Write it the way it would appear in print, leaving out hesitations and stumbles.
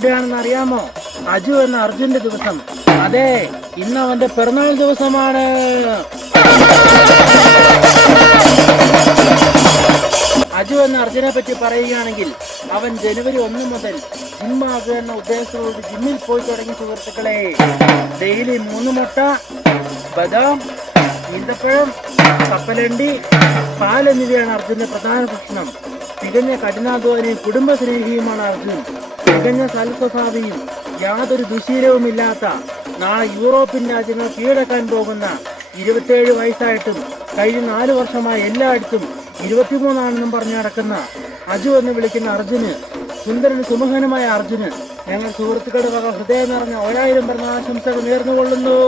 ആരുടെ ആണെന്ന് അറിയാമോ? അജു എന്ന അർജുന്റെ ദിവസം. അതെ, ഇന്ന് അവന്റെ പിറന്നാൾ ദിവസമാണ്. അജു എന്ന അർജുനെ പറ്റി പറയുകയാണെങ്കിൽ അവൻ ജനുവരി 1 മുതൽ ജിമ്മാകുക എന്ന ഉദ്ദേശത്തോട് ജിമ്മിൽ പോയി തുടങ്ങി സുഹൃത്തുക്കളെ. ഡെയിലി 3 മുട്ട, ബദാം, ഈന്തപ്പഴം, കപ്പലണ്ടി, പാൽ എന്നിവയാണ് അർജുന്റെ പ്രധാന ഭക്ഷണം. തികഞ്ഞ കഠിനാധ്വാനിയും കുടുംബസ്നേഹിയുമാണ് അർജുൻ. തികഞ്ഞ സൽസ്വഭാവിയും യാതൊരു ദുശീലവുമില്ലാത്ത, നാളെ യൂറോപ്യൻ രാജ്യങ്ങൾ കീഴടക്കാൻ പോകുന്ന 27 വയസ്സായിട്ടും കഴിഞ്ഞ 4 വർഷമായി എല്ലായിടത്തും 23 പറഞ്ഞു നടക്കുന്ന അജു എന്ന് വിളിക്കുന്ന അർജുന്, സുന്ദരന് സുമുഖനുമായ അർജുന് ഞങ്ങൾ സുഹൃത്തുക്കളുടെ വക ഹൃദയം നിറഞ്ഞ 1000 പിറന്നാൾ ആശംസകൾ നേർന്നുകൊള്ളുന്നു.